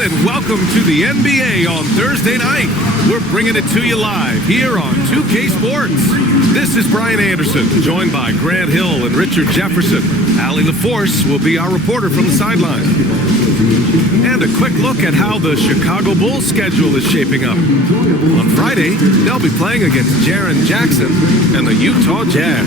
everyone, and welcome to the NBA on Thursday night. We're bringing it to you live here on 2K Sports. This is Brian Anderson, joined by Grant Hill and Richard Jefferson. Allie LaForce will be our reporter from the sideline. And a quick look at how the Chicago Bulls schedule is shaping up. On Friday, they'll be playing against Jaren Jackson and the Utah Jazz.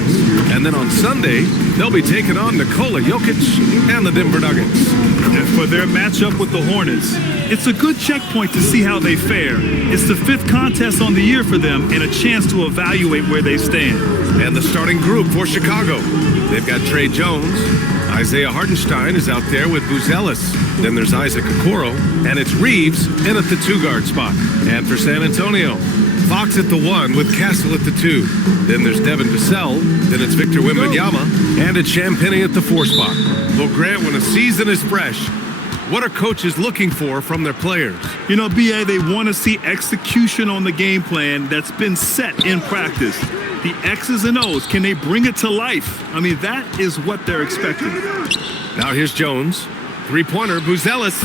And then on Sunday, they'll be taking on Nikola Jokic and the Denver Nuggets. And for their matchup with the Hornets, it's a good checkpoint to see how they fare. It's the 5th contest on the year for them and a chance to evaluate where they stand. And the starting group for Chicago. They've got Trey Jones. Isaiah Hartenstein is out there with Buzelis. Then there's Isaac Okoro. And it's Reeves in at the 2-guard spot. And for San Antonio, Fox at the 1 with Castle at the 2. Then there's Devin Vassell. Then it's Victor Wembanyama. And it's Champagnie at the 4 spot. Well, Grant, when a season is fresh, what are coaches looking for from their players? You know, B.A., they want to see execution on the game plan that's been set in practice. The X's and O's, can they bring it to life? I mean, that is what they're expecting. Now here's Jones. Three-pointer, Buzelis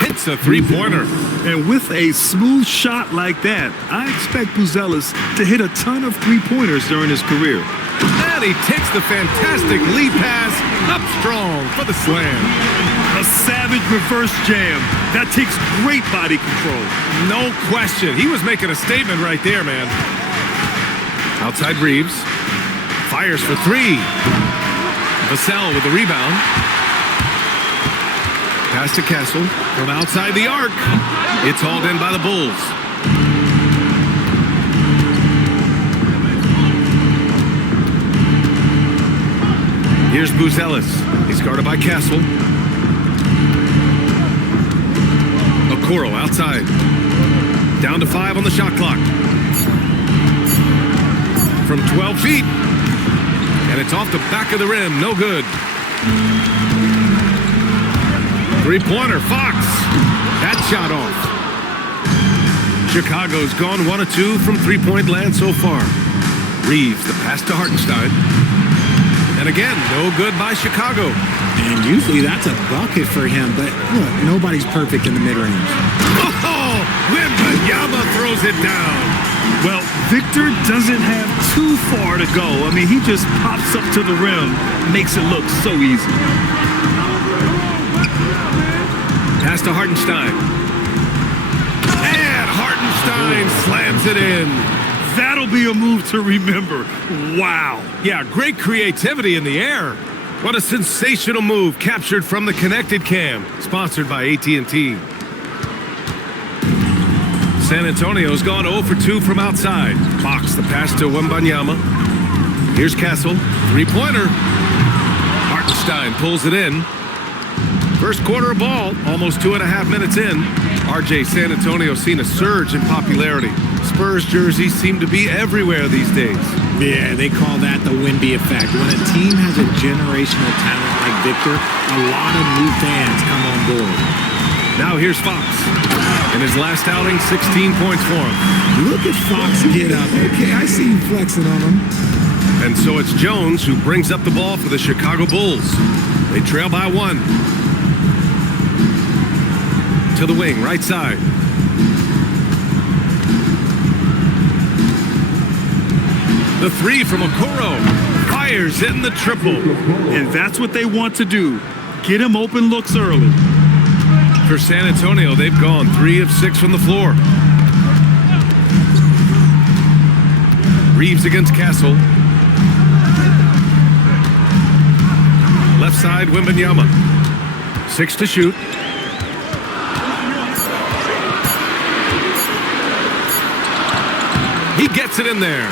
hits a three-pointer. And with a smooth shot like that, I expect Buzelis to hit a ton of three-pointers during his career. And he takes the fantastic lead pass up strong for the slam. A savage reverse jam. That takes great body control. No question. He was making a statement right there, man. Outside Reeves. Fires for 3. Vassell with the rebound. Pass to Castle from outside the arc. It's hauled in by the Bulls. Here's Buzelis. He's guarded by Castle. Okoro outside. Down to 5 on the shot clock. From 12 feet. And it's off the back of the rim. No good. Three-pointer, Fox. That shot off. Chicago's gone 1 of 2 from three-point land so far. Reeves, the pass to Hartenstein. And again, no good by Chicago. And usually that's a bucket for him, but look, nobody's perfect in the mid-range. Oh, Wembanyama throws it down. Well, Victor doesn't have too far to go. I mean, he just pops up to the rim, makes it look so easy. Pass to Hartenstein. And Hartenstein slams it in. That'll be a move to remember. Wow. Yeah, great creativity in the air. What a sensational move captured from the Connected Cam, sponsored by AT&T. San Antonio's gone 0 for 2 from outside. Fox, the pass to Wembanyama. Here's Castle, three-pointer. Hartenstein pulls it in. First quarter of ball, almost 2.5 minutes in. RJ, San Antonio's seen a surge in popularity. Spurs jerseys seem to be everywhere these days. Yeah, they call that the Wemby effect. When a team has a generational talent like Victor, a lot of new fans come on board. Now here's Fox. In his last outing, 16 points for him. Look at Fox get up. Okay, I see you flexing on him. And so it's Jones who brings up the ball for the Chicago Bulls. They trail by 1. To the wing, right side. The 3 from Okoro. Fires in the triple. And that's what they want to do. Get him open looks early. For San Antonio, they've gone 3 of 6 from the floor. Reeves against Castle. Left side, Wembanyama. 6 to shoot. He gets it in there.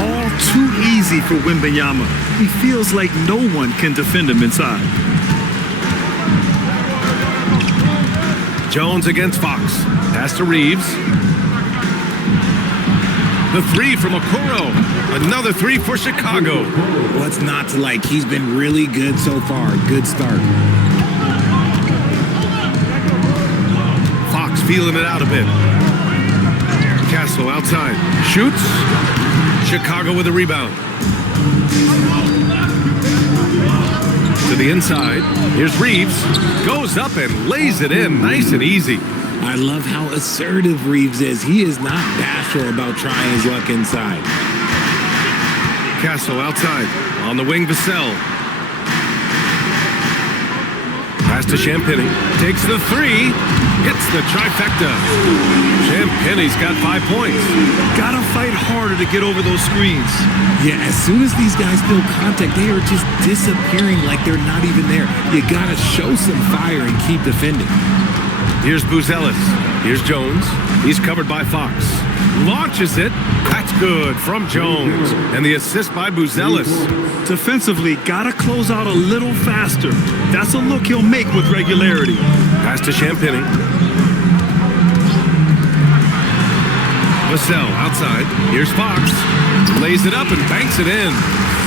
All too easy for Wembanyama. He feels like no one can defend him inside. Jones against Fox. Pass to Reeves. The 3 from Okoro. Another 3 for Chicago. What's not to like? He's been really good so far. Good start. Fox feeling it out a bit. Castle outside. Shoots. Chicago with a rebound. To the inside. Here's Reeves. Goes up and lays it in nice and easy. I love how assertive Reeves is. He is not bashful about trying his luck inside. Castle outside. On the wing, Vassell. Pass to Champagny. Takes the three. Hits the trifecta. Champagny's got 5 points. Gotta fight harder to get over those screens. Yeah, as soon as these guys feel contact, they are just disappearing like they're not even there. You gotta show some fire and keep defending. Here's Buzelis. Here's Jones. He's covered by Fox. Launches it. That's good from Jones. And the assist by Buzelis. Defensively, gotta close out a little faster. That's a look he'll make with regularity. Pass to Champagny. Vassell outside. Here's Fox. Lays it up and banks it in.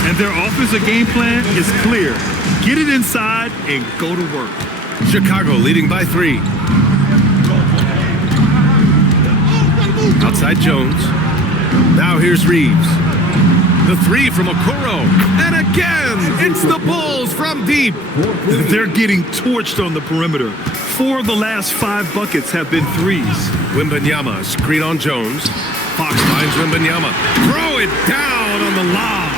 And their offensive game plan is clear. Get it inside and go to work. Chicago leading by 3. Outside Jones. Now here's Reeves. The 3 from Okoro. And again, it's the Bulls from deep. They're getting torched on the perimeter. 4 of the last 5 buckets have been threes. Wembanyama, screen on Jones. Fox finds Wembanyama. Throw it down on the lob.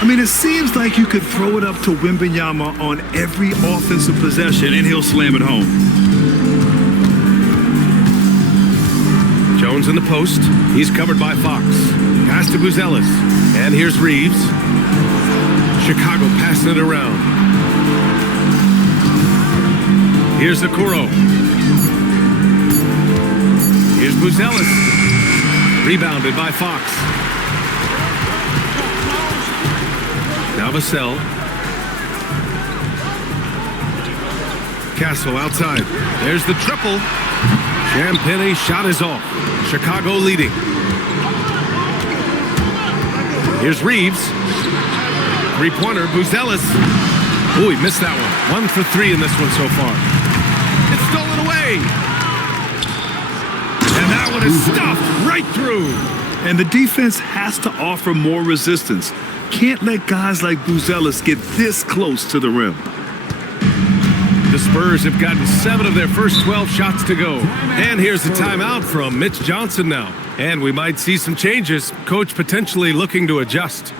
I mean, it seems like you could throw it up to Wembanyama on every offensive possession and he'll slam it home. Jones in the post. He's covered by Fox. Pass to Buzelis. And here's Reeves. Chicago passing it around. Here's Okoro. Here's Buzelis. Rebounded by Fox. Now Vassell. Castle outside. There's the triple. Champagny shot is off. Chicago leading. Here's Reeves. Three-pointer, Buzelis. Oh, he missed that one. 1 for 3 in this one so far. It's stolen away. And that one is stuffed right through. And the defense has to offer more resistance. Can't let guys like Buzelis get this close to the rim. The Spurs have gotten 7 of their first 12 shots to go. And here's a timeout from Mitch Johnson now. And we might see some changes. Coach potentially looking to adjust.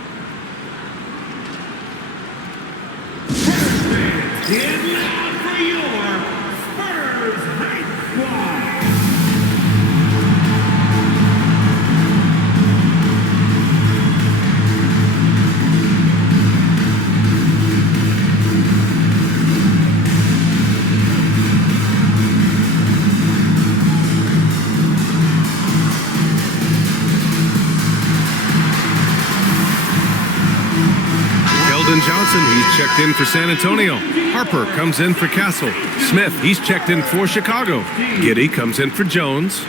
Johnson, he's checked in for San Antonio. Harper comes in for Castle. Smith, he's checked in for Chicago. Giddey comes in for Jones.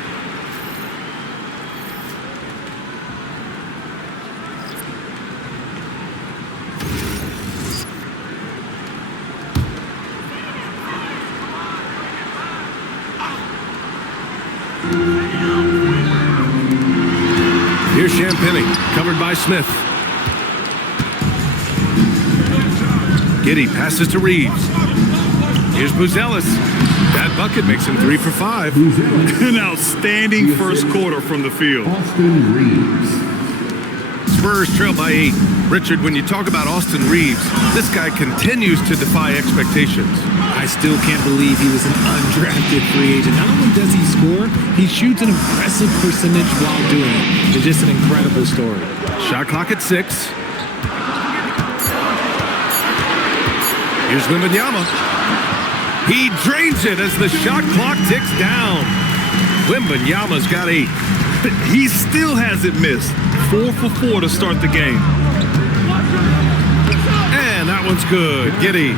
Here's Champagny, covered by Smith. Giddey passes to Reeves. Here's Buzelis. That bucket makes him 3 for 5. An outstanding first quarter from the field. Austin Reeves. Spurs trail by 8. Richard, when you talk about Austin Reeves, this guy continues to defy expectations. I still can't believe he was an undrafted free agent. Not only does he score, he shoots an impressive percentage while doing it. It's just an incredible story. Shot clock at 6. Here's Wembanyama. He drains it as the shot clock ticks down. Wembanyama's got 8. He still hasn't missed. 4 for 4 to start the game. And that one's good. Giddey.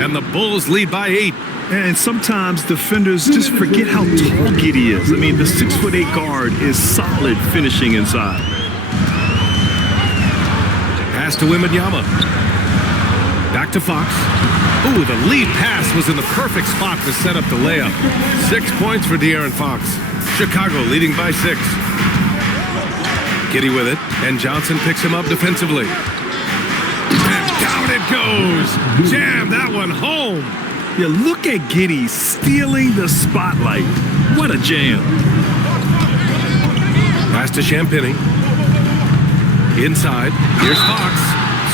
And the Bulls lead by 8. And sometimes defenders just forget how tall Giddey is. I mean, the 6'8" guard is solid finishing inside. Pass to Wembanyama. Back to Fox. Ooh, the lead pass was in the perfect spot to set up the layup. 6 points for De'Aaron Fox. Chicago leading by 6. Giddey with it, and Johnson picks him up defensively. And down it it goes. Jam that one home. Yeah, look at Giddey stealing the spotlight. What a jam. Pass to Champagny. Inside. Here's Fox.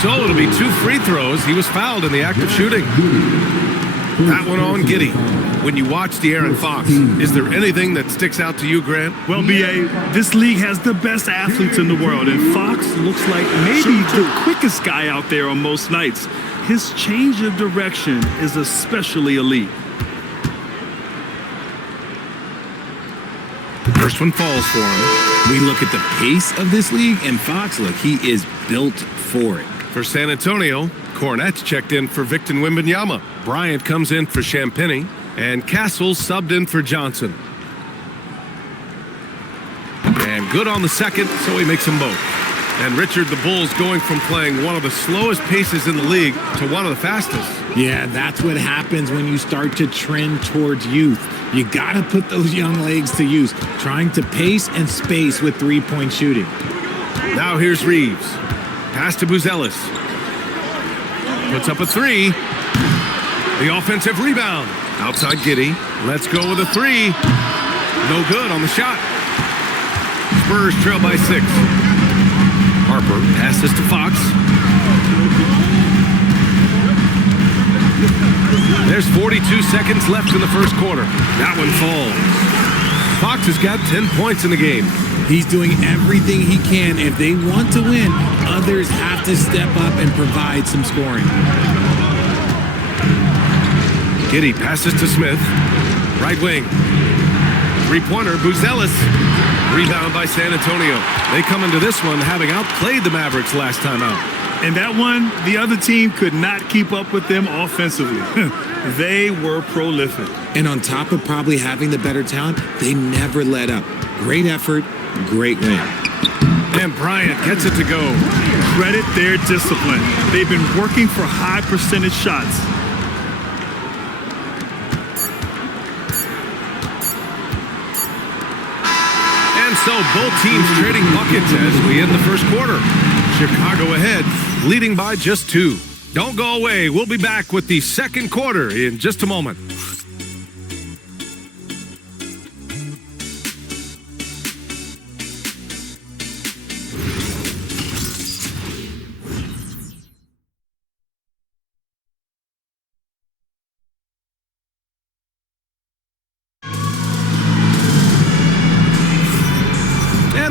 So it'll be 2 free throws. He was fouled in the act of shooting. That one on Giddey. When you watch De'Aaron Fox, is there anything that sticks out to you, Grant? Well, B.A., this league has the best athletes in the world, and Fox looks like maybe the quickest guy out there on most nights. His change of direction is especially elite. First one falls for him. We look at the pace of this league, and Fox, look, he is built for it. For San Antonio, Cornette's checked in for Victor Wembanyama. Bryant comes in for Champagny, and Castle subbed in for Johnson. And good on the second, so he makes them both. And Richard, the Bulls going from playing one of the slowest paces in the league to one of the fastest. Yeah, that's what happens when you start to trend towards youth. You got to put those young legs to use, trying to pace and space with three-point shooting. Now here's Reeves. Pass to Buzelis. Puts up a 3. The offensive rebound. Outside Giddey. Let's go with a 3. No good on the shot. Spurs trail by 6. Harper passes to Fox. There's 42 seconds left in the first quarter. That one falls. Fox has got 10 points in the game. He's doing everything he can. If they want to win, others have to step up and provide some scoring. Giddey passes to Smith. Right wing. Three-pointer, Buzelis. Rebound by San Antonio. They come into this one having outplayed the Mavericks last time out. And that one, the other team could not keep up with them offensively. They were prolific. And on top of probably having the better talent, they never let up. Great effort, great win. And Bryant gets it to go. Credit their discipline. They've been working for high percentage shots. And so both teams trading buckets as we end the first quarter. Chicago ahead, leading by just 2. Don't go away. We'll be back with the second quarter in just a moment.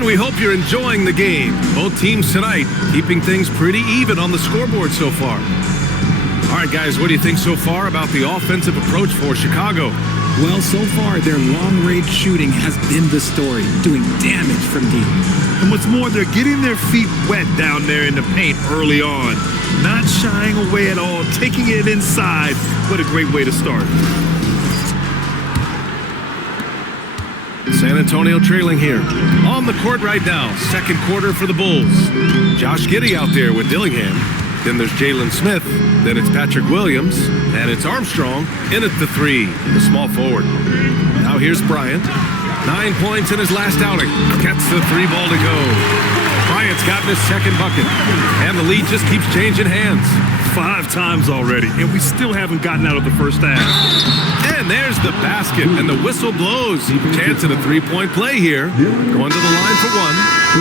We hope you're enjoying the game. Both teams tonight keeping things pretty even on the scoreboard so far. All right, guys, what do you think so far about the offensive approach for Chicago? Well, so far, their long-range shooting has been the story, doing damage from deep. And what's more, they're getting their feet wet down there in the paint early on. Not shying away at all, taking it inside. What a great way to start. San Antonio trailing here. On the court right now, second quarter for the Bulls. Josh Giddey out there with Dillingham. Then there's Jalen Smith. Then it's Patrick Williams. And it's Armstrong in at the 3, the small forward. Now here's Bryant. 9 points in his last outing. Gets the 3 ball to go. Bryant's gotten his second bucket. And the lead just keeps changing hands. 5 times already, and we still haven't gotten out of the first half. And there's the basket, and the whistle blows. Chance at a 3-point play here. Going to the line for one.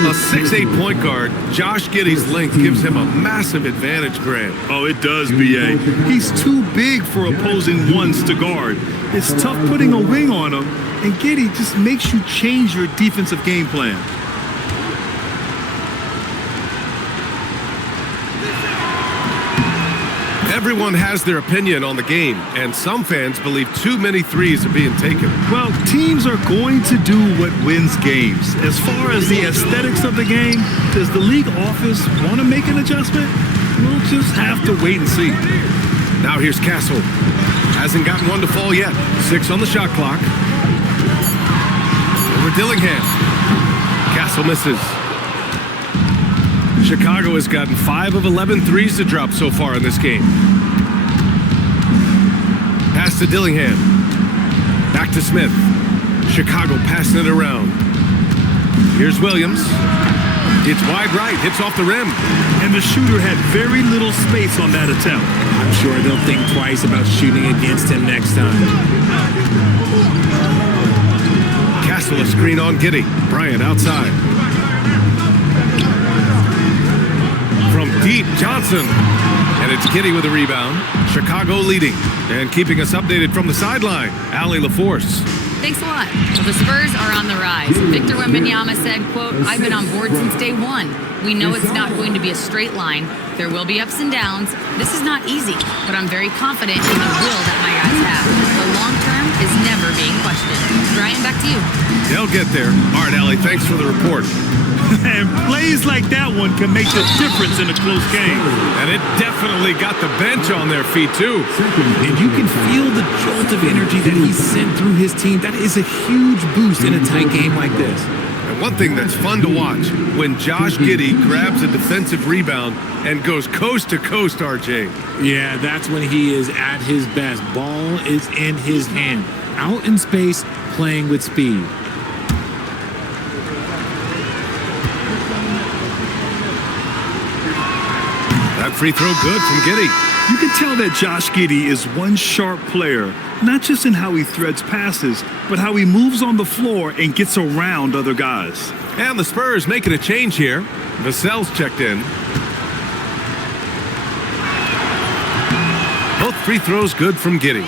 A 6'8" point guard. Josh Giddey's length gives him a massive advantage, Grant. Oh, it does, B.A. He's too big for opposing ones to guard. It's tough putting a wing on him, and Giddey just makes you change your defensive game plan. Everyone has their opinion on the game, and some fans believe too many threes are being taken. Well, teams are going to do what wins games. As far as the aesthetics of the game, does the league office want to make an adjustment? We'll just have to wait and see. Now here's Castle. Hasn't gotten one to fall yet. 6 on the shot clock. Over Dillingham. Castle misses. Chicago has gotten 5 of 11 threes to drop so far in this game. Pass to Dillingham. Back to Smith. Chicago passing it around. Here's Williams. It's wide right, hits off the rim. And the shooter had very little space on that attempt. I'm sure they'll think twice about shooting against him next time. Castle a screen on Giddey. Bryant outside. From deep, Johnson. And it's Giddey with a rebound. Chicago leading. And keeping us updated from the sideline, Allie LaForce. Thanks a lot. Well, the Spurs are on the rise. Victor Wembanyama said, quote, "I've been on board since day one. We know it's not going to be a straight line. There will be ups and downs. This is not easy, but I'm very confident in the will that my guys have. The long term is never being questioned." Brian, back to you. They'll get there. All right, Allie, thanks for the report. And plays like that one can make the difference in a close game. And it definitely got the bench on their feet, too. And you can feel the jolt of energy that he sent through his team. That is a huge boost in a tight game like this. And one thing that's fun to watch, when Josh Giddey grabs a defensive rebound and goes coast to coast, RJ. Yeah, that's when he is at his best. Ball is in his hand. Out in space, playing with speed. That free throw good from Giddey. You can tell that Josh Giddey is one sharp player, not just in how he threads passes, but how he moves on the floor and gets around other guys. And the Spurs making a change here. Vassell's checked in. Both free throws good from Giddey.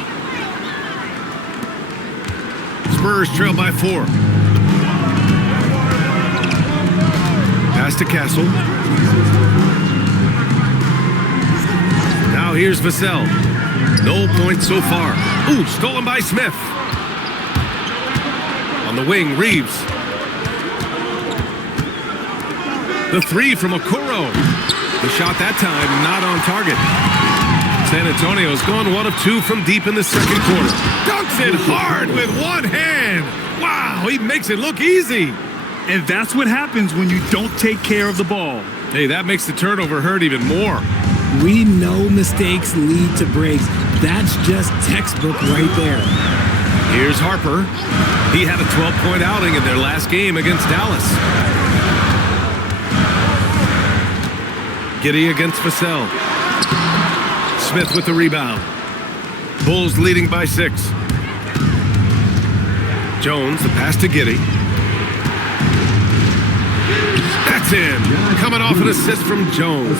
Spurs trail by 4. Pass to Castle. Now here's Vassell. No points so far. Ooh, stolen by Smith. On the wing, Reeves. The three from Okoro. The shot that time not on target. San Antonio's gone 1 of 2 from deep in the second quarter. Dunks it hard with one hand. Wow, he makes it look easy. And that's what happens when you don't take care of the ball. Hey, that makes the turnover hurt even more. We know mistakes lead to breaks. That's just textbook right there. Here's Harper. He had a 12-point outing in their last game against Dallas. Giddey against Vassell. Smith with the rebound. Bulls leading by 6. Jones, the pass to Giddey. That's in. Coming off an assist from Jones.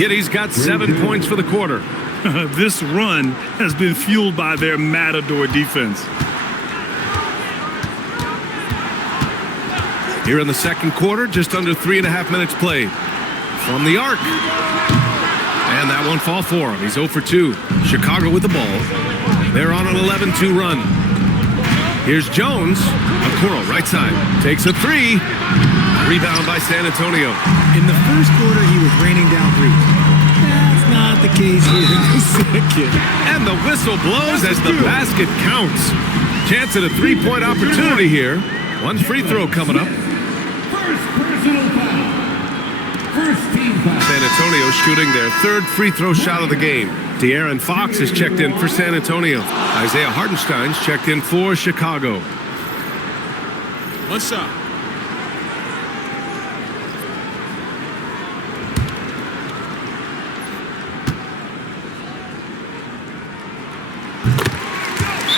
Giddey's got 7 points for the quarter. This run has been fueled by their matador defense. Here in the second quarter, just under 3.5 minutes played. From the arc. And that won't fall for him. He's 0 for 2. Chicago with the ball. They're on an 11-2 run. Here's Jones. Okoro, right side. Takes a 3. Rebound by San Antonio. In the first quarter, he was raining down 3. That's not the case here in the second. And the whistle blows as the basket counts. Chance at a 3-point opportunity here. One free throw coming up. First personal foul. First team foul. San Antonio shooting their 3rd free throw shot of the game. De'Aaron Fox has checked in for San Antonio. Isaiah Hartenstein's checked in for Chicago. One shot.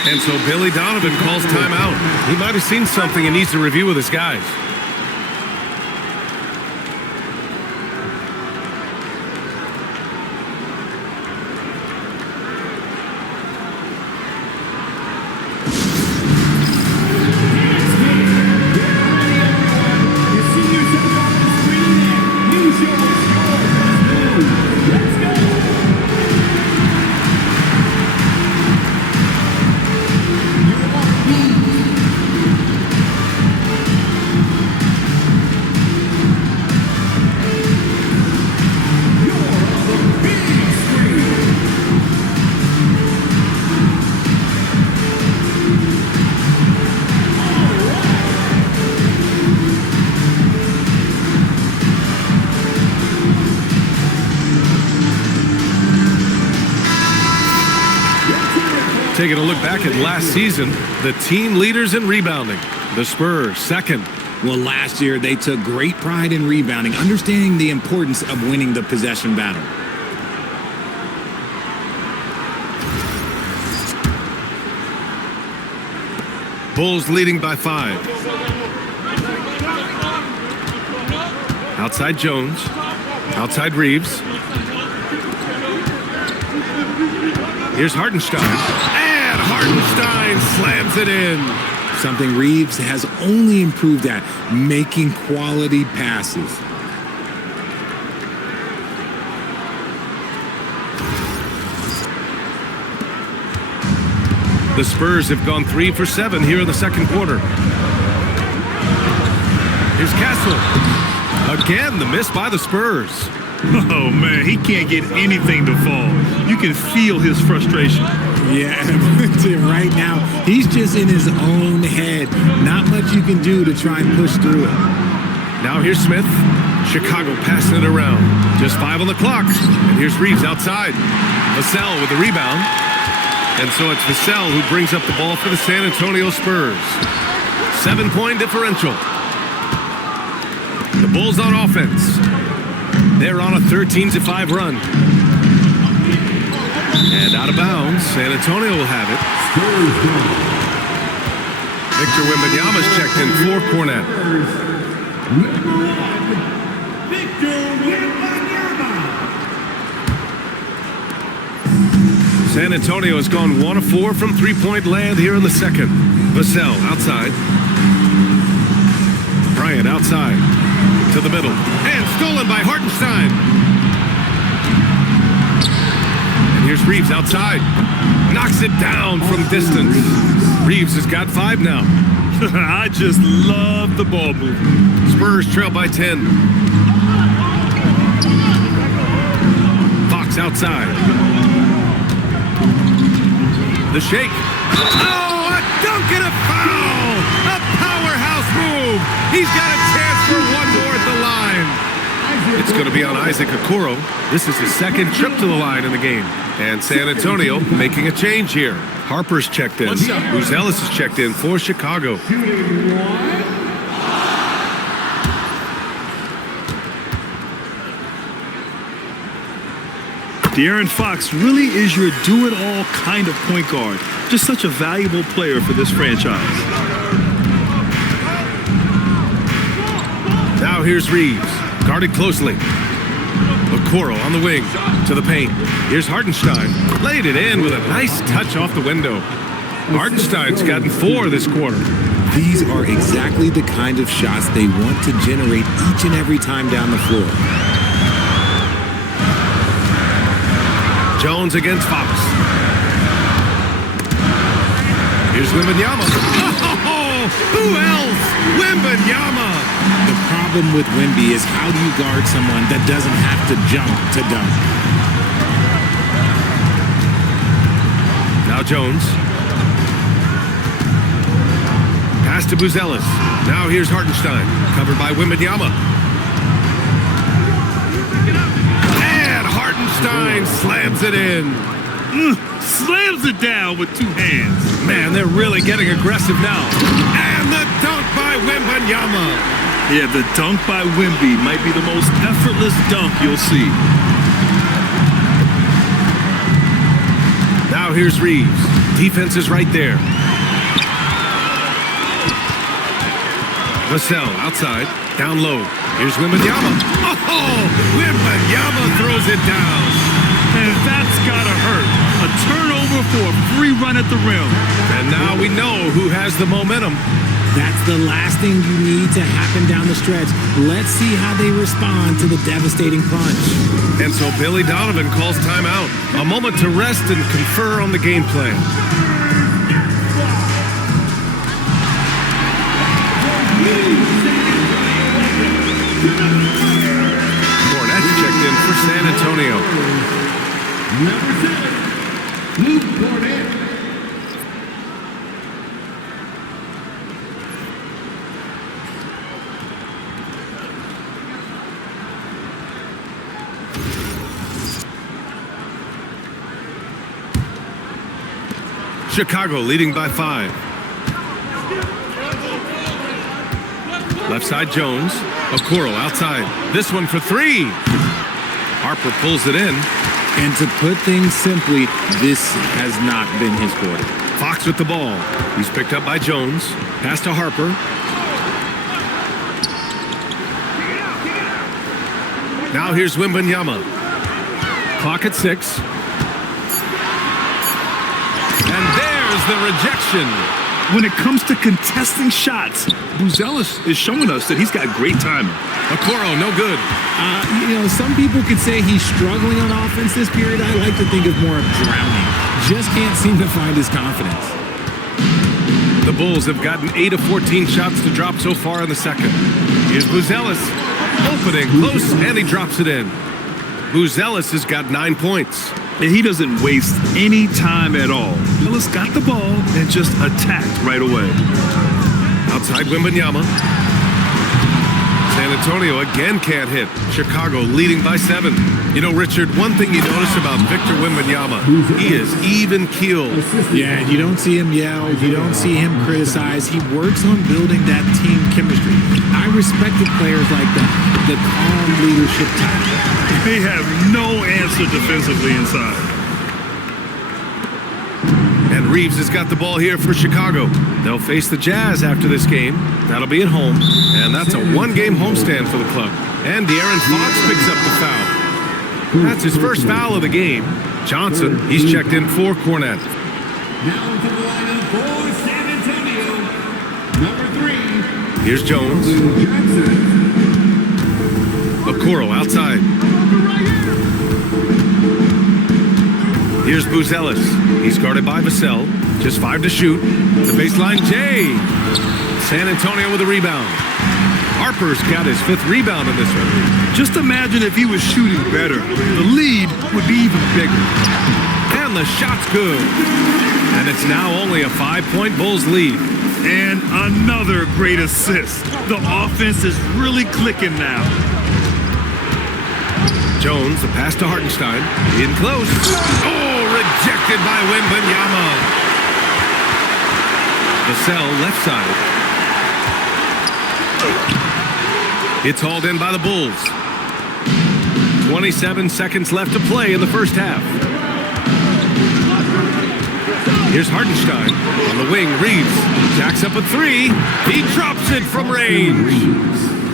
And so Billy Donovan calls timeout. He might have seen something and needs to review with his guys. Taking a look back at last season, the team leaders in rebounding. The Spurs 2nd, Well, last year they took great pride in rebounding, understanding the importance of winning the possession battle. Bulls leading by 5. Outside Jones. Outside Reeves. Here's Hartenstein. And Hartenstein slams it in. Something Reeves has only improved at, making quality passes. The Spurs have gone 3 for 7 here in the second quarter. Here's Castle. Again, the miss by the Spurs. Oh, man, he can't get anything to fall. You can feel his frustration. Yeah, right now, he's just in his own head. Not much you can do to try and push through it. Now here's Smith. Chicago passing it around. Just 5 on the clock. And here's Reeves outside. Vassell with the rebound. And so it's Vassell who brings up the ball for the San Antonio Spurs. 7-point differential. The Bulls on offense. They're on a 13-5 run. And out of bounds, San Antonio will have it. Victor Wembanyama's checked in for Cornet. Victor Wembanyama. San Antonio has gone 1 of 4 from three-point land here in the second. Vassell outside. Bryant outside. To the middle. And stolen by Hartenstein. And here's Reeves outside. Knocks it down from distance. Reeves has got 5 now. I just love the ball movement. Spurs trail by 10. Fox outside. The shake. Oh, a dunk and a foul! A powerhouse move! He's got a chance for one more at the line. It's going to be on Isaac Okoro. This is his second trip to the line in the game. And San Antonio making a change here. Harper's checked in. Buzelis is checked in for Chicago. De'Aaron Fox really is your do-it-all kind of point guard. Just such a valuable player for this franchise. Now here's Reeves, guarded closely. Okoro on the wing, to the paint. Here's Hartenstein, laid it in with a nice touch off the window. Hartenstein's gotten 4 this quarter. These are exactly the kind of shots they want to generate each and every time down the floor. Jones against Fox. Here's Wembanyama. Oh, who else? Wembanyama. The problem with Wemby is how do you guard someone that doesn't have to jump to dunk? Now Jones. Pass to Buzelis. Now here's Hartenstein, covered by Wembanyama. And Hartenstein slams it in. Slams it down with 2 hands. Man, they're really getting aggressive now. And the dunk by Wembanyama. Yeah, the dunk by Wemby might be the most effortless dunk you'll see. Now here's Reeves. Defense is right there. Vassell outside, down low. Here's Wembanyama. Oh, Wembanyama throws it down. And that's gotta hurt. A turnover for a free run at the rim. And now we know who has the momentum. That's the last thing you need to happen down the stretch. Let's see how they respond to the devastating punch. And so Billy Donovan calls timeout. A moment to rest and confer on the game plan. Cornet checked in for San Antonio. Number 7, Luke Cornet. Chicago leading by 5. Left side Jones. Okoro outside. This one for three. Harper pulls it in. And to put things simply, this has not been his quarter. Fox with the ball. He's picked up by Jones. Pass to Harper. Now here's Wembanyama. Clock at 6. And there's the rejection. When it comes to contesting shots, Buzelis is showing us that he's got great timing. Okoro, no good. Some people could say he's struggling on offense this period. I like to think of more of drowning. Just can't seem to find his confidence. The Bulls have gotten 8 of 14 shots to drop so far in the second. Here's Buzelis. Opening close, and he drops it in. Buzelis has got 9 points. And he doesn't waste any time at all. Willis got the ball and just attacked right away. Outside Wembanyama. San Antonio again can't hit. Chicago leading by 7. Richard, one thing you notice about Victor Wembanyama, he is even-keeled. Yeah, you don't see him yell. You don't see him criticize. He works on building that team chemistry. I respected players like that, the calm leadership type. They have no answer defensively inside. And Reeves has got the ball here for Chicago. They'll face the Jazz after this game. That'll be at home. And that's a one-game homestand for the club. And De'Aaron Fox picks up the foul. That's his first foul of the game. Johnson, he's checked in for Cornette. Now to the lineup for San Antonio. Number 3. Here's Jones. Okoro outside. Here's Buzelis. He's guarded by Vassell. Just 5 to shoot. The baseline, Jay. San Antonio with a rebound. Harper's got his 5th rebound in this one. Just imagine if he was shooting better. The lead would be even bigger. And the shot's good. And it's now only a 5-point Bulls lead. And another great assist. The offense is really clicking now. Jones, the pass to Hartenstein. In close. Oh, rejected by Wembanyama. Vassell left side. It's hauled in by the Bulls. 27 seconds left to play in the first half. Here's Hartenstein. On the wing, Reeves. Jacks up a 3. He drops it from range.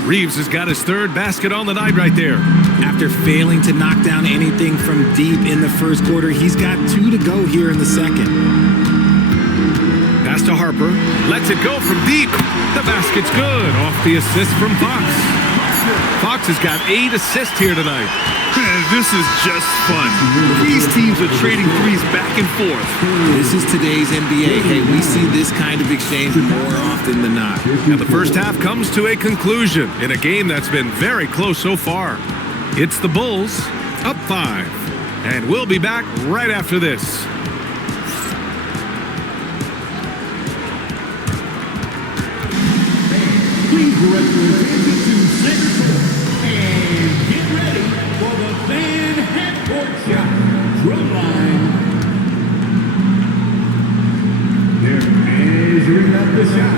Reeves has got his 3rd basket on the night right there. After failing to knock down anything from deep in the first quarter, he's got 2 to go here in the second. Pass to Harper. Lets it go from deep. The basket's good. Off the assist from Fox. Fox has got 8 assists here tonight. This is just fun. These teams are trading threes back and forth. This is today's NBA. Hey, we see this kind of exchange more often than not. And the first half comes to a conclusion in a game that's been very close so far. It's the Bulls up 5. And we'll be back right after this. Please direct your attention to center court and get ready for the fan half-court shot. Drum line. They're measuring up the shot.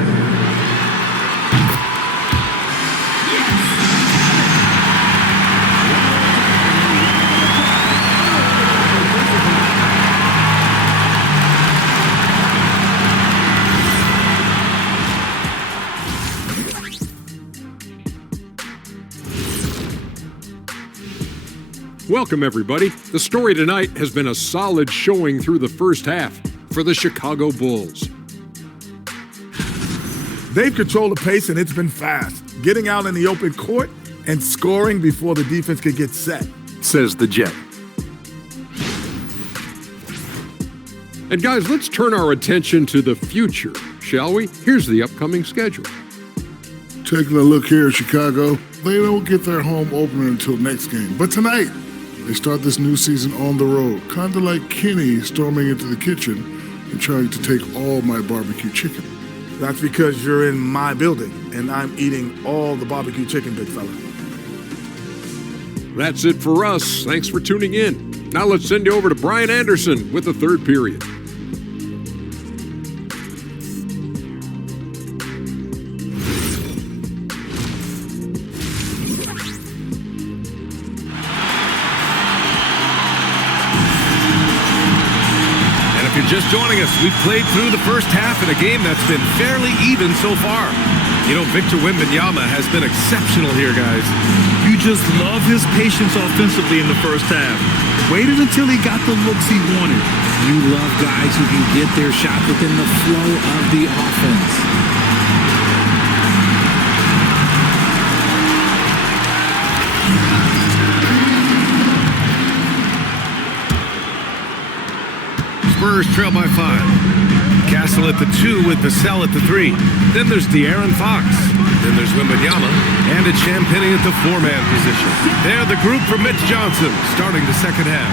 Welcome, everybody. The story tonight has been a solid showing through the first half for the Chicago Bulls. They've controlled the pace, and it's been fast, getting out in the open court and scoring before the defense could get set, says the Jet. And guys, let's turn our attention to the future, shall we? Here's the upcoming schedule. Taking a look here at Chicago, they don't get their home opener until next game. But tonight, they start this new season on the road, kind of like Kenny storming into the kitchen and trying to take all my barbecue chicken. That's because you're in my building, and I'm eating all the barbecue chicken, big fella. That's it for us. Thanks for tuning in. Now let's send you over to Brian Anderson with the third period. just joining us, we've played through the first half in a game that's been fairly even so far. You know, Victor Wembanyama has been exceptional here, guys. You just love his patience offensively in the first half. Waited until he got the looks he wanted. You love guys who can get their shot within the flow of the offense. Spurs trail by 5. Castle at the 2 with Vassell at the 3. Then there's De'Aaron Fox. Then there's Wembanyama. And it's Champagnie at the 4-man position. They're the group for Mitch Johnson starting the second half.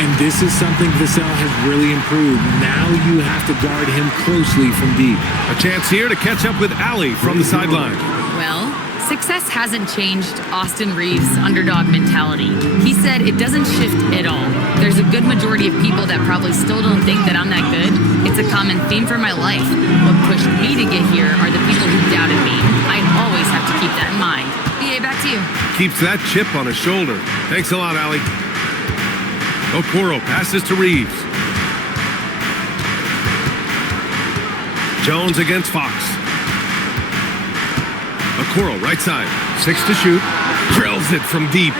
And this is something Vassell has really improved. Now you have to guard him closely from deep. A chance here to catch up with Ali from the sideline. Well, success hasn't changed Austin Reeves' underdog mentality. He said it doesn't shift at all. There's a good majority of people that probably still don't think that I'm that good. It's a common theme for my life. What pushed me to get here are the people who doubted me. I always have to keep that in mind. BA, back to you. Keeps that chip on his shoulder. Thanks a lot, Ali. Okoro passes to Reeves. Jones against Fox. Okoro, right side. 6 to shoot. Drills it from deep.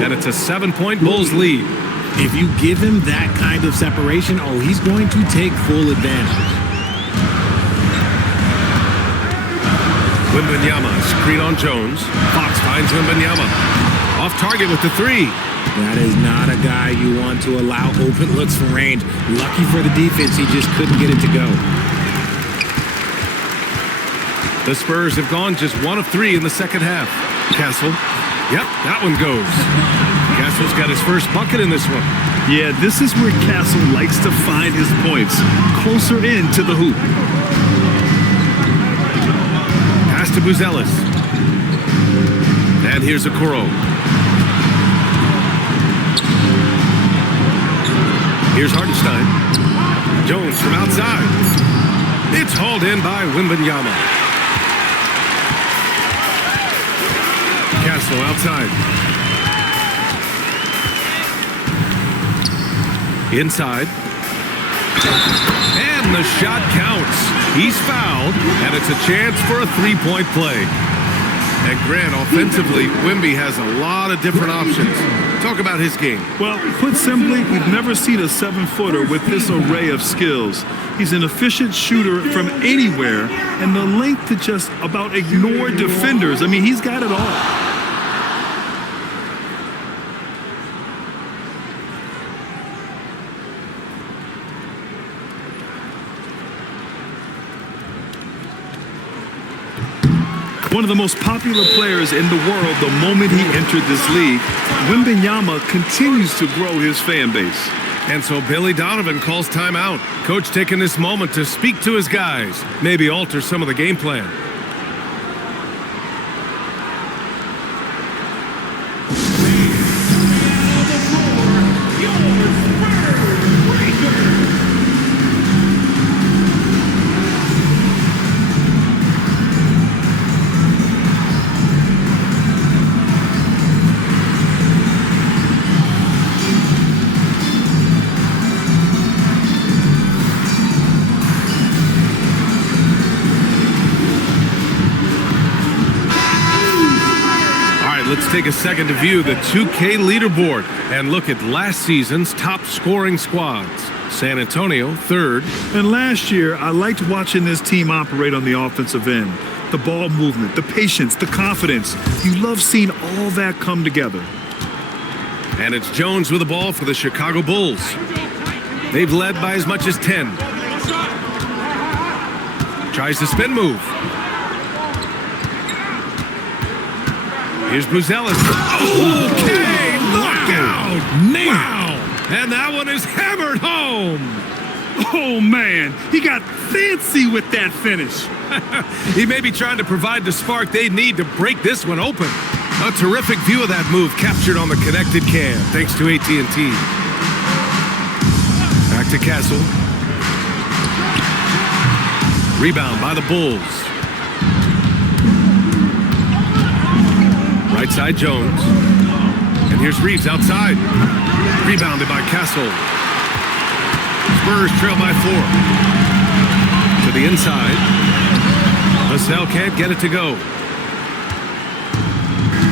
And it's a 7-point Bulls lead. If you give him that kind of separation, oh, he's going to take full advantage. Wembanyama, screen on Jones. Fox finds Wembanyama. Off target with the 3. That is not a guy you want to allow open looks from range. Lucky for the defense, he just couldn't get it to go. The Spurs have gone just 1 of 3 in the second half. Castle. Yep, that one goes. Castle's got his first bucket in this one. Yeah, this is where Castle likes to find his points, closer in to the hoop. Pass to Buzelis. And here's Okoro. Here's Hartenstein. Jones from outside. It's hauled in by Wembanyama. Castle outside. Inside. And the shot counts. He's fouled, and it's a chance for a 3-point play. And Grant, offensively, Wemby has a lot of different options. Talk about his game. Well, put simply, we've never seen a 7-footer with this array of skills. He's an efficient shooter from anywhere, and the length to just about ignore defenders. I mean, he's got it all. One of the most popular players in the world the moment he entered this league, Wembanyama continues to grow his fan base. And so Billy Donovan calls timeout. Coach taking this moment to speak to his guys, maybe alter some of the game plan. Let's take a second to view the 2K leaderboard and look at last season's top scoring squads. San Antonio, 3rd. And last year, I liked watching this team operate on the offensive end. The ball movement, the patience, the confidence. You love seeing all that come together. And it's Jones with the ball for the Chicago Bulls. They've led by as much as 10. Tries the spin move. Here's Buzelis. Okay, knockout! Man! Wow! And that one is hammered home. Oh, man, he got fancy with that finish. He may be trying to provide the spark they need to break this one open. A terrific view of that move captured on the connected cam, thanks to AT&T. Back to Castle. Rebound by the Bulls. Right side, Jones. And here's Reeves outside. Rebounded by Castle. Spurs trail by 4. To the inside. Vassell can't get it to go.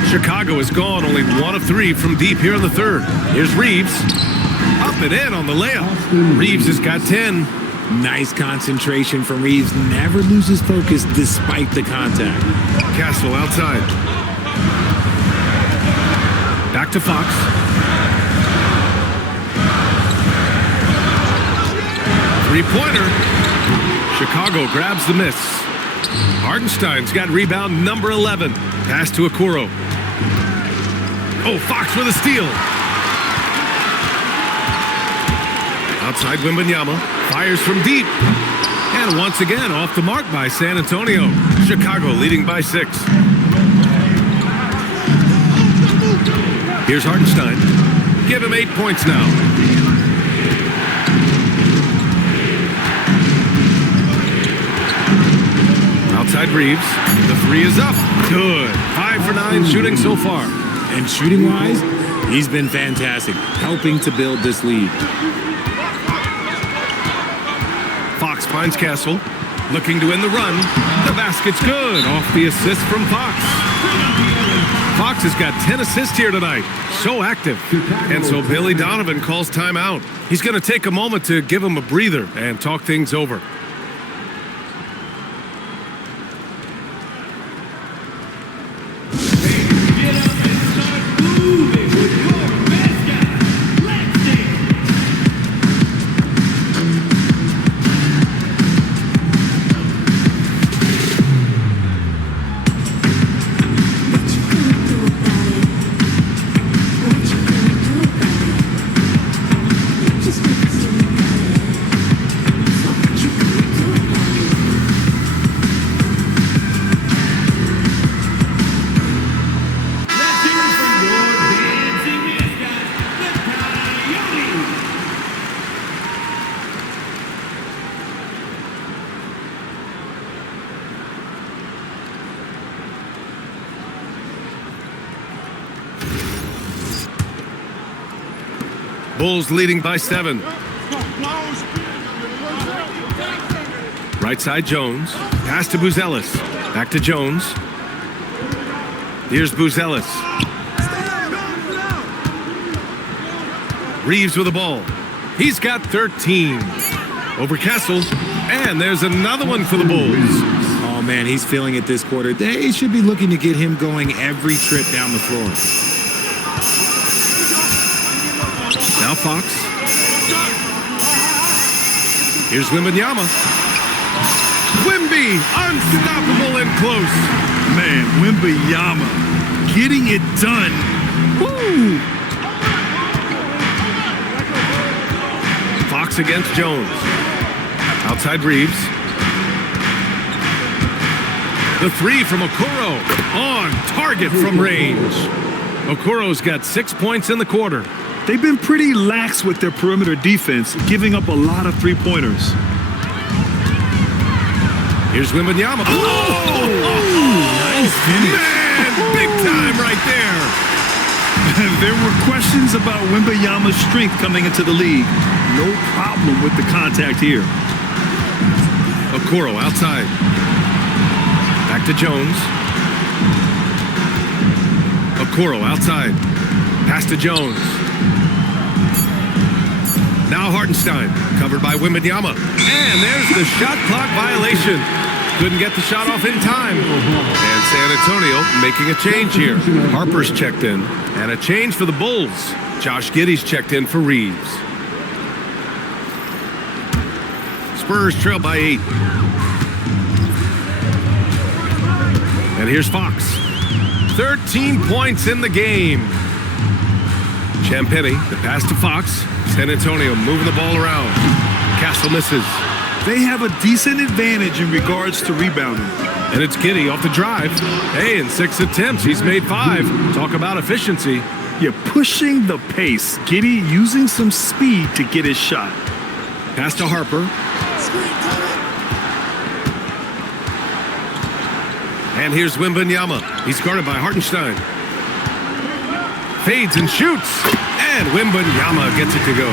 Chicago is gone, only 1 of 3 from deep here in the third. Here's Reeves. Up and in on the layup. Reeves has got 10. Nice concentration from Reeves. Never loses focus despite the contact. Castle outside. Back to Fox. Three-pointer. Chicago grabs the miss. Hartenstein's got rebound number 11. Pass to Okoro. Oh, Fox with a steal. Outside Wembanyama. Fires from deep. And once again, off the mark by San Antonio. Chicago leading by 6. Here's Hartenstein. Give him 8 points now. Outside Reeves. The 3 is up. Good. 5 for 9 shooting so far. And shooting-wise, he's been fantastic, helping to build this lead. Fox finds Castle. Looking to win the run. The basket's good. Off the assist from Fox. Fox has got 10 assists here tonight. So active. And so Billy Donovan calls timeout. He's going to take a moment to give him a breather and talk things over. Bulls leading by 7. Right side Jones. Pass to Buzelis. Back to Jones. Here's Buzelis. Reeves with the ball. He's got 13. Over Castle. And there's another one for the Bulls. Oh, man, he's feeling it this quarter. They should be looking to get him going every trip down the floor. Now Fox. Here's Wembanyama. Wemby, unstoppable and close. Man, Wembanyama getting it done. Woo! Fox against Jones. Outside Reeves. The 3 from Okoro. On target from range. Okoro's got 6 points in the quarter. They've been pretty lax with their perimeter defense, giving up a lot of three-pointers. Here's Wembanyama. Nice finish. Man, big time right there. There were questions about Wembanyama's strength coming into the league. No problem with the contact here. Okoro outside. Back to Jones. Okoro outside. Pass to Jones. Now Hartenstein, covered by Wembanyama. And there's the shot clock violation. Couldn't get the shot off in time. And San Antonio making a change here. Harper's checked in. And a change for the Bulls. Josh Giddey's checked in for Reeves. Spurs trail by 8. And here's Fox. 13 points in the game. Champagny, the pass to Fox. San Antonio moving the ball around. Castle misses. They have a decent advantage in regards to rebounding. And it's Giddey off the drive. Hey, in 6 attempts, he's made 5. Talk about efficiency. You're pushing the pace. Giddey using some speed to get his shot. Pass to Harper. And here's Wembanyama. He's guarded by Hartenstein. Fades and shoots. And Wembanyama gets it to go.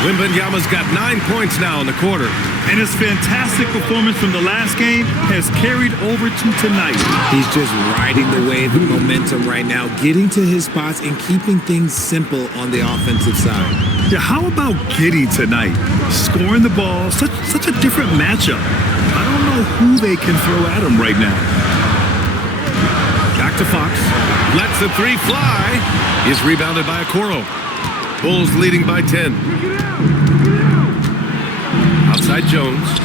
Wembanyama's got 9 points now in the quarter. And his fantastic performance from the last game has carried over to tonight. He's just riding the wave of momentum right now, getting to his spots and keeping things simple on the offensive side. Yeah, how about Giddey tonight? Scoring the ball, such a different matchup. I don't know who they can throw at him right now. Back to Fox. Lets the three fly. Is rebounded by Okoro. Bulls leading by 10. Outside Jones.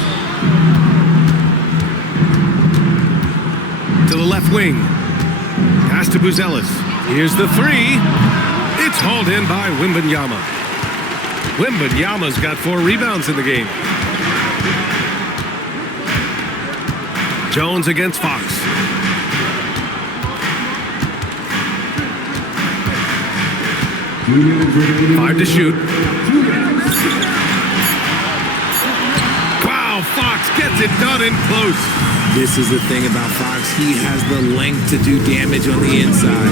To the left wing. Pass to Buzelis. Here's the three. It's hauled in by Wembanyama. Wembanyama's got 4 rebounds in the game. Jones against Fox. Five to shoot. Wow, Fox gets it done in close. This is the thing about Fox. He has the length to do damage on the inside.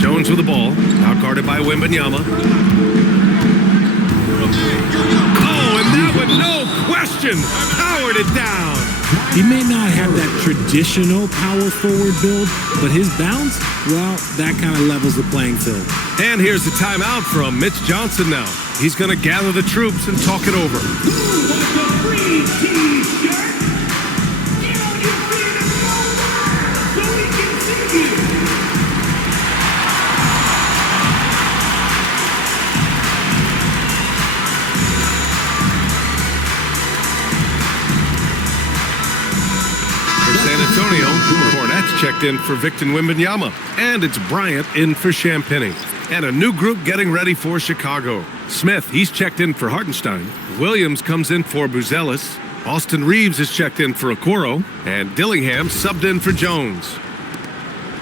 Jones with the ball. Out guarded by Wembanyama. Oh, and that one, no question, powered it down. He may not have that traditional power forward build, but his bounce, well, that kind of levels the playing field. And here's the timeout from Mitch Johnson now. He's going to gather the troops and talk it over. Who wants a free T-shirt? Get on your feet and go so we can see you. San Antonio, Cornette's checked in for Victor Wembanyama, and it's Bryant in for Champagny. And a new group getting ready for Chicago. Smith, he's checked in for Hartenstein. Williams comes in for Buzelis. Austin Reeves is checked in for Okoro, and Dillingham subbed in for Jones.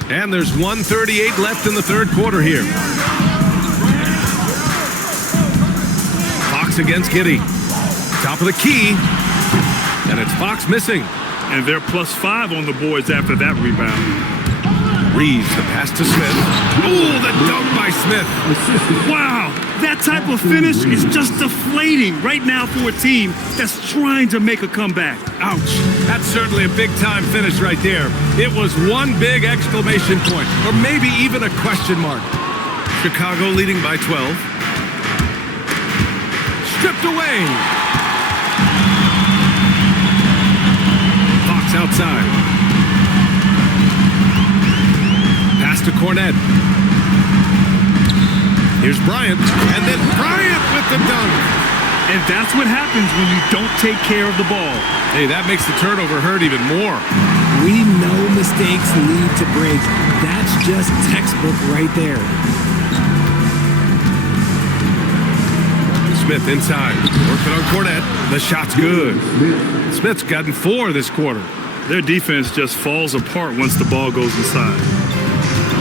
And there's 1:38 left in the third quarter here. Fox against Giddey. Top of the key, and it's Fox missing. And they're +5 on the boards after that rebound. Reeves, the pass to Smith. Oh, the dunk by Smith. Wow, that type of finish is just deflating right now for a team that's trying to make a comeback. Ouch. That's certainly a big-time finish right there. It was one big exclamation point, or maybe even a question mark. Chicago leading by 12. Stripped away. Fox outside. Pass to Cornette. Here's Bryant, and then Bryant with the dunk. And that's what happens when you don't take care of the ball. Hey, that makes the turnover hurt even more. We know mistakes lead to breaks. That's just textbook right there. Smith inside, working on Cornette. The shot's good. Smith's gotten 4 this quarter. Their defense just falls apart once the ball goes inside.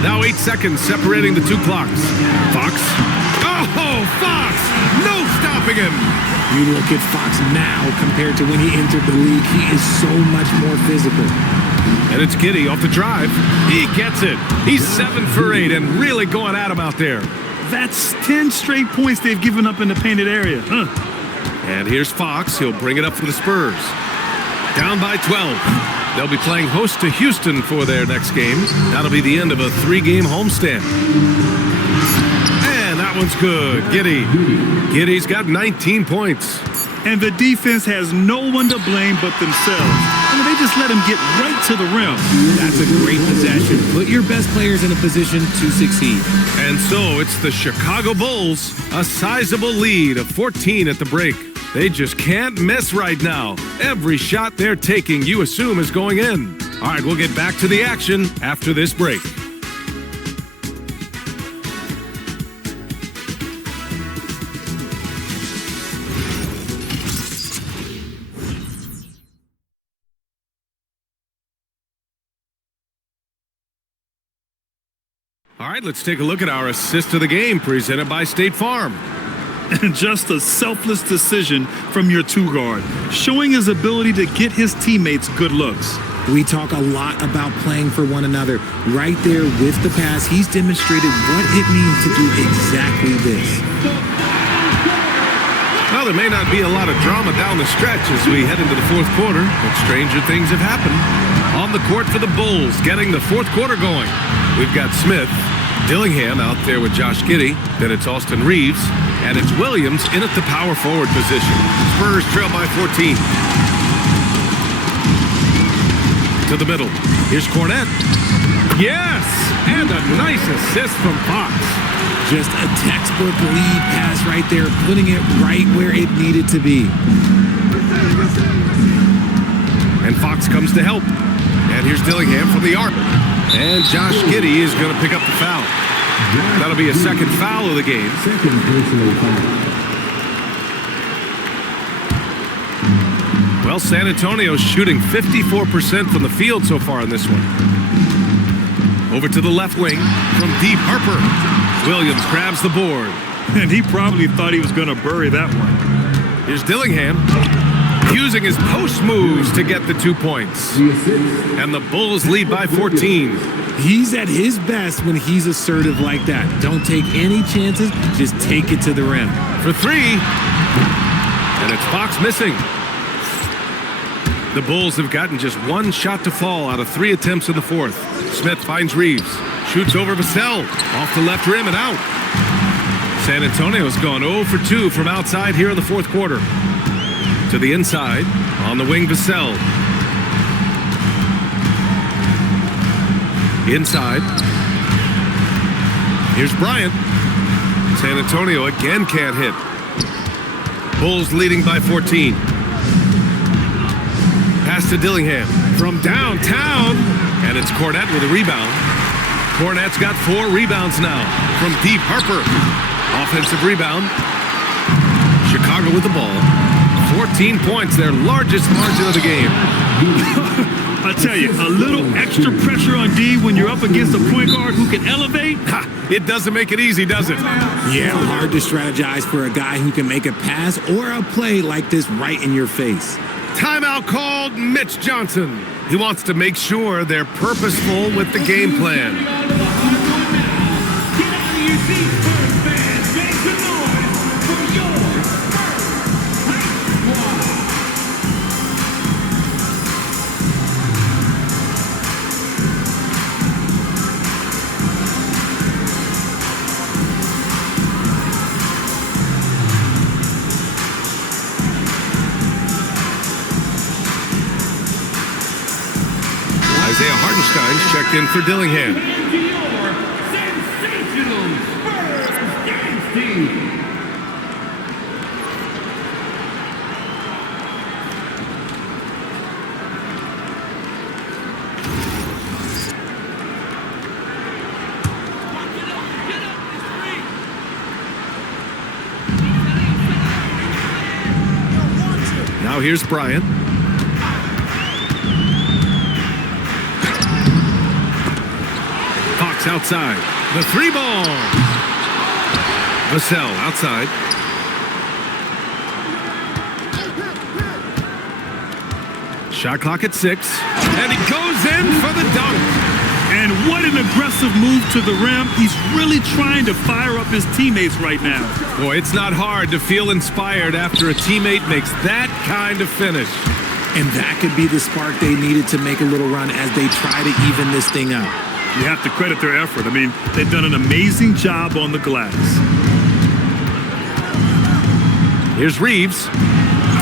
Now 8 seconds separating the two clocks. Fox. Oh, Fox! No stopping him! You look at Fox now compared to when he entered the league, he is so much more physical. And it's Giddey off the drive. He gets it. He's 7 for 8 and really going at him out there. That's 10 straight points they've given up in the painted area. And here's Fox. He'll bring it up for the Spurs. Down by 12. They'll be playing host to Houston for their next game. That'll be the end of a 3-game homestand. And that one's good. Giddey. Giddey's got 19 points. And the defense has no one to blame but themselves. I mean, they just let him get right to the rim. That's a great possession. Put your best players in a position to succeed. And so it's the Chicago Bulls, a sizable lead of 14 at the break. They just can't miss right now. Every shot they're taking, you assume, is going in. All right, we'll get back to the action after this break. All right, let's take a look at our assist of the game presented by State Farm. And just a selfless decision from your 2 guard, showing his ability to get his teammates good looks. We talk a lot about playing for one another. Right there with the pass, he's demonstrated what it means to do exactly this. Well, there may not be a lot of drama down the stretch as we head into the fourth quarter, but stranger things have happened. On the court for the Bulls, getting the fourth quarter going. We've got Smith, Dillingham out there with Josh Giddey, then it's Austin Reeves, and it's Williams in at the power forward position. Spurs trail by 14. To the middle. Here's Cornette. Yes! And a nice assist from Fox. Just a textbook lead pass right there, putting it right where it needed to be. And Fox comes to help. And here's Dillingham from the arc. And Josh Giddey is going to pick up the foul. That'll be a second foul of the game. Second personal foul. Well, San Antonio's shooting 54% from the field so far in this one. Over to the left wing from deep Harper. Williams grabs the board. And he probably thought he was going to bury that one. Here's Dillingham using his post moves to get the 2 points. And the Bulls lead by 14. He's at his best when he's assertive like that. Don't take any chances, just take it to the rim. For three. And it's Fox missing. The Bulls have gotten just one shot to fall out of 3 attempts in the fourth. Smith finds Reeves. Shoots over Vassell. Off the left rim and out. San Antonio's gone 0 for 2 from outside here in the fourth quarter. To the inside. On the wing, Vassell. Inside. Here's Bryant. San Antonio again can't hit. Bulls leading by 14. Pass to Dillingham from downtown, and it's Cornette with a rebound. Cornette's got 4 rebounds now from deep Harper. Offensive rebound. Chicago with the ball. 14 points, their largest margin of the game. I tell you, a little extra pressure on D when you're up against a point guard who can elevate. Ha, it doesn't make it easy, does it? Yeah, hard to strategize for a guy who can make a pass or a play like this right in your face. Timeout called Mitch Johnson. He wants to make sure they're purposeful with the game plan. Get out of your seats, Spurs fans. Make some noise for your Spurs Hype Squad. Isaiah Hartenstein's checked in for Dillingham. And to your sensational Spurs dance team. Now here's Bryant. Fox outside. The 3-ball. Vassell outside. Shot clock at 6. And he goes in for the dunk. And what an aggressive move to the rim. He's really trying to fire up his teammates right now. Boy, it's not hard to feel inspired after a teammate makes that kind of finish. And that could be the spark they needed to make a little run as they try to even this thing out. You have to credit their effort. I mean, they've done an amazing job on the glass. Here's Reeves.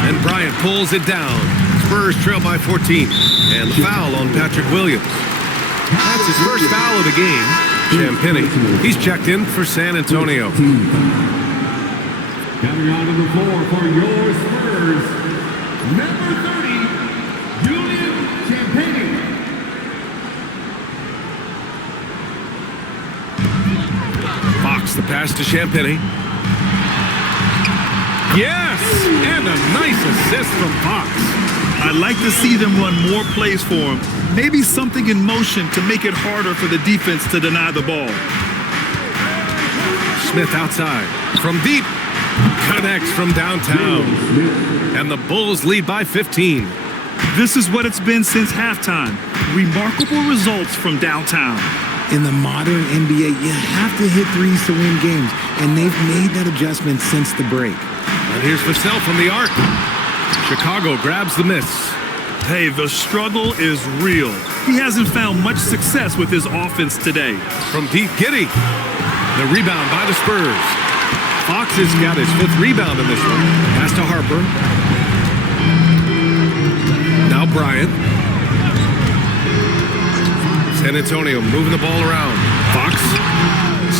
And Bryant pulls it down. Spurs trail by 14. And the foul on Patrick Williams. That's his first foul of the game. Champagny. He's checked in for San Antonio. Coming onto the floor for your Spurs, number 30, Julian Champagny. Fox, the pass to Champagny. Yes! And a nice assist from Fox. I'd like to see them run more plays for him. Maybe something in motion to make it harder for the defense to deny the ball. Smith outside. From deep. Connects from downtown. And the Bulls lead by 15. This is what it's been since halftime. Remarkable results from downtown. In the modern NBA, you have to hit threes to win games, and they've made that adjustment since the break. And here's Vassell from the arc. Chicago grabs the miss. Hey, the struggle is real. He hasn't found much success with his offense today. From deep, Giddey. The rebound by the Spurs. Fox has got his 5th rebound in this one. Pass to Harper. Now Bryant. San Antonio moving the ball around. Fox.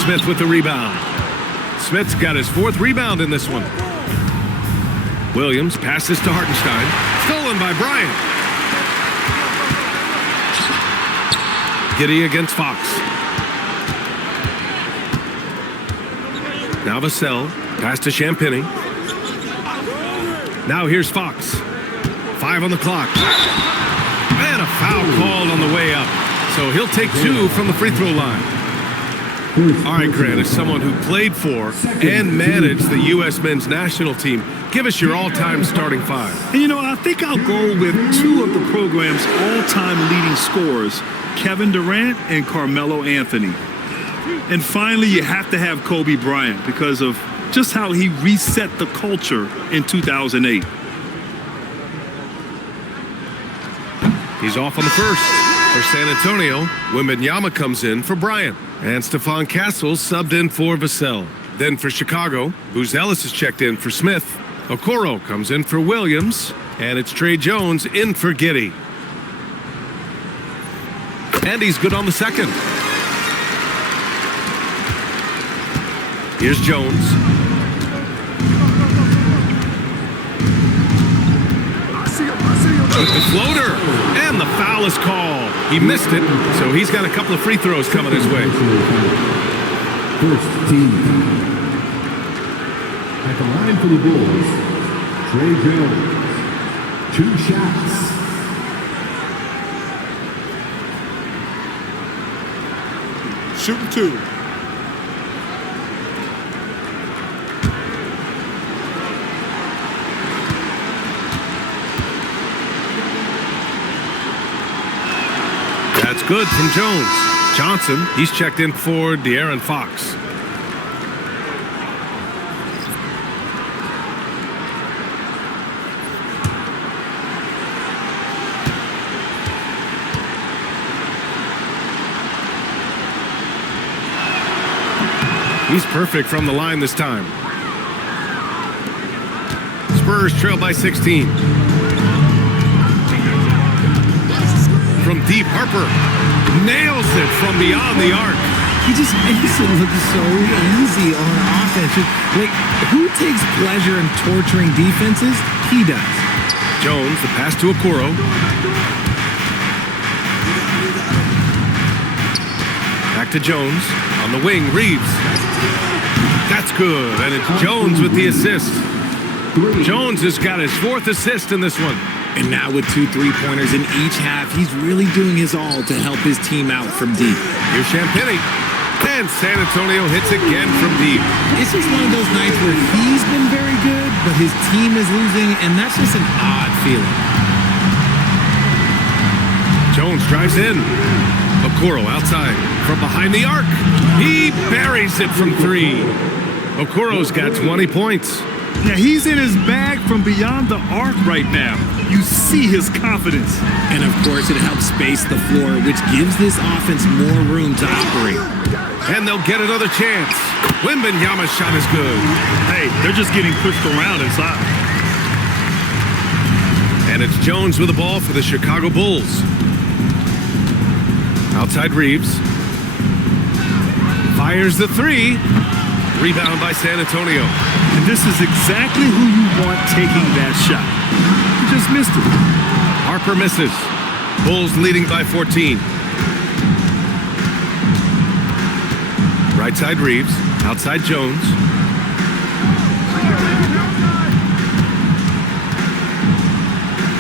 Smith with the rebound. Smith's got his 4th rebound in this one. Williams passes to Hartenstein. Stolen by Bryant. Giddey against Fox. Now Vassell. Pass to Champagny. Now here's Fox. 5 on the clock. And a foul called on the way up. So he'll take 2 from the free throw line. All right, Grant, as someone who played for and managed the U.S. men's national team, give us your all-time starting 5. And I think I'll go with 2 of the program's all-time leading scorers, Kevin Durant and Carmelo Anthony. And finally, you have to have Kobe Bryant because of just how he reset the culture in 2008. He's off on the first. For San Antonio, Wembanyama comes in for Bryant. And Stephon Castles subbed in for Vassell. Then for Chicago, Booz Ellis is checked in for Smith. Okoro comes in for Williams. And it's Trey Jones in for Giddey. And he's good on the second. Here's Jones. With the floater, and the foul is called. He missed it, so he's got a couple of free throws coming his way. First team. At the line for the Bulls, Trey Jones. 2 shots. Shooting 2. That's good from Jones. Johnson, he's checked in for De'Aaron Fox. He's perfect from the line this time. Spurs trail by 16. From deep, Harper nails it from beyond the arc. He just makes it look so easy on offense. Like, who takes pleasure in torturing defenses? He does. Jones, the pass to Okoro. Back to Jones. On the wing, Reeves. That's good, and it's Jones with the assist. Jones has got his 4th assist in this one. And now with 2 3-pointers in each half, he's really doing his all to help his team out from deep. Here's Champagny. And San Antonio hits again from deep. It's just one of those nights where he's been very good, but his team is losing, and that's just an odd feeling. Jones drives in. Okoro outside from behind the arc. He buries it from 3. Okoro's got 20 points. Yeah, he's in his bag from beyond the arc right now. You see his confidence. And of course, it helps space the floor, which gives this offense more room to operate. And they'll get another chance. Wembanyama's shot is good. Hey, they're just getting pushed around inside. And it's Jones with the ball for the Chicago Bulls. Outside Reeves. Fires the 3. Rebound by San Antonio. And this is exactly who you want taking that shot. He just missed it. Harper misses. Bulls leading by 14. Right side Reeves. Outside Jones.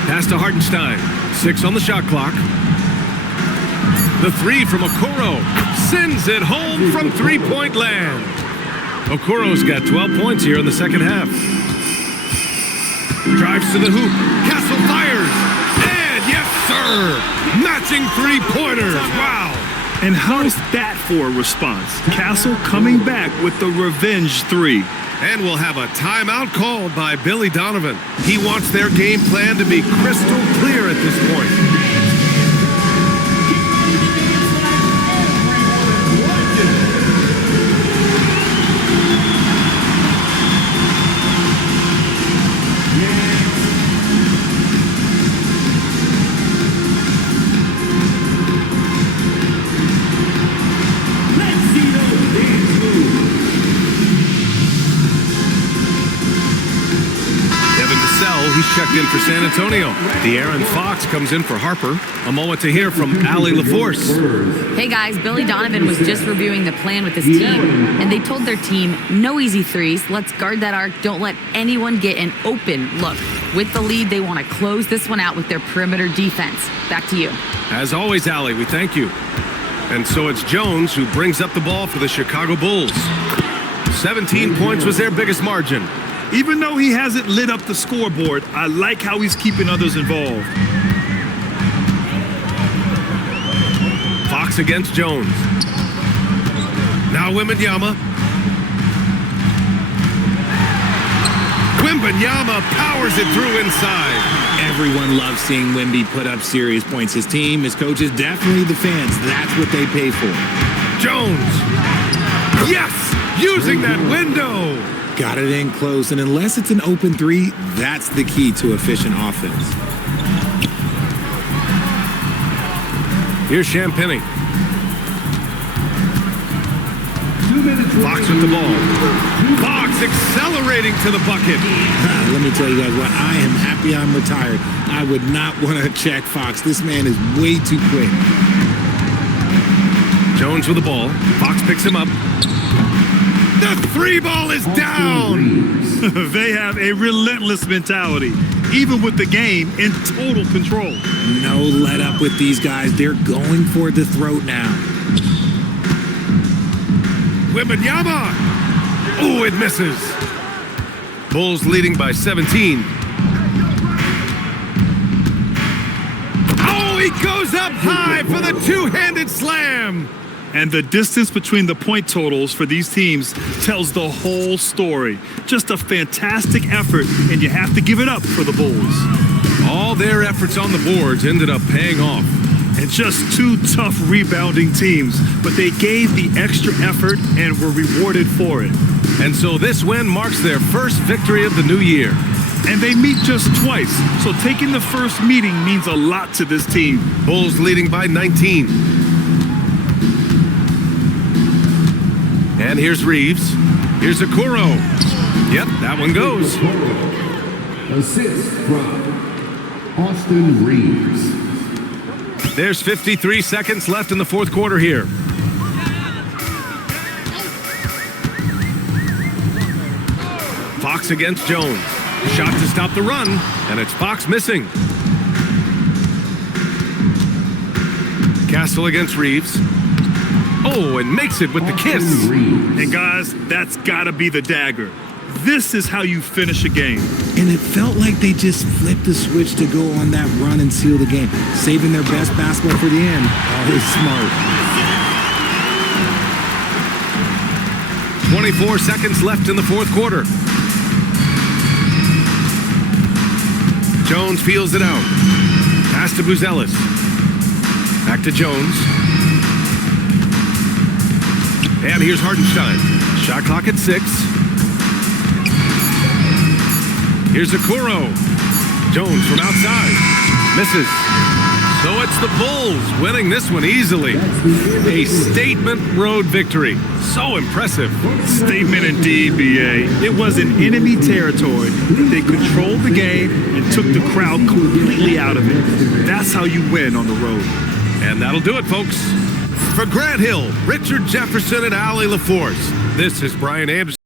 Pass to Hartenstein. 6 on the shot clock. The 3 from Okoro. Sends it home from 3-point land. Okoro's got 12 points here in the second half. Drives to the hoop. Castle fires. matching three-pointers. Wow. And how's that for a response? Castle coming back with the revenge three. And we'll have a timeout called by Billy Donovan. He wants their game plan to be crystal clear at this point. He's checked in for San Antonio. De'Aaron Fox comes in for Harper. A moment to hear from Allie LaForce. Hey guys, Billy Donovan was just reviewing the plan with his team, and they told their team, no easy threes, let's guard that arc, don't let anyone get an open look. With the lead, they want to close this one out with their perimeter defense. Back to you. As always, Allie, we thank you. And so it's Jones who brings up the ball for the Chicago Bulls. 17 points was their biggest margin. Even though he hasn't lit up the scoreboard, I like how he's keeping others involved. Fox against Jones. Now Wembanyama. Wembanyama powers it through inside. Everyone loves seeing Wemby put up serious points. His team, his coaches, definitely the fans. That's what they pay for. Jones. Yes! Using that window. Got it in close, and unless it's an open three, that's the key to efficient offense. Here's Champagny. Fox with the ball. Fox accelerating to the bucket. Let me tell you guys what, I am happy I'm retired. I would not want to check Fox. This man is way too quick. Jones with the ball. Fox picks him up. The three ball is down. They have a relentless mentality, even with the game in total control. No let up with these guys. They're going for the throat now. Wembanyama. Oh, it misses. Bulls leading by 17. Oh, he goes up high for the two-handed slam. And the distance between the point totals for these teams tells the whole story. Just a fantastic effort, and you have to give it up for the Bulls. All their efforts on the boards ended up paying off. And just two tough rebounding teams, but they gave the extra effort and were rewarded for it. And so this win marks their first victory of the new year. And they meet just twice, so taking the first meeting means a lot to this team. Bulls leading by 19. And here's Reeves. Here's Okoro. Yep, that one goes. Assist from Austin Reeves. There's 53 seconds left in the fourth quarter here. Fox against Jones. Shot to stop the run, and it's Fox missing. Castle against Reeves. Oh, and makes it with the kiss. And guys, that's gotta be the dagger. This is how you finish a game. And it felt like they just flipped the switch to go on that run and seal the game. Saving their best basketball for the end. Always smart. 24 seconds left in the fourth quarter. Jones feels it out. Pass to Buzelis. Back to Jones. And here's Hartenstein. Shot clock at 6. Here's Okoro. Jones from outside. Misses. So it's the Bulls winning this one easily. A statement road victory. So impressive. Statement indeed, BA. It was in enemy territory. They controlled the game and took the crowd completely out of it. That's how you win on the road. And that'll do it, folks. For Grant Hill, Richard Jefferson, and Allie LaForce, this is Brian Anderson.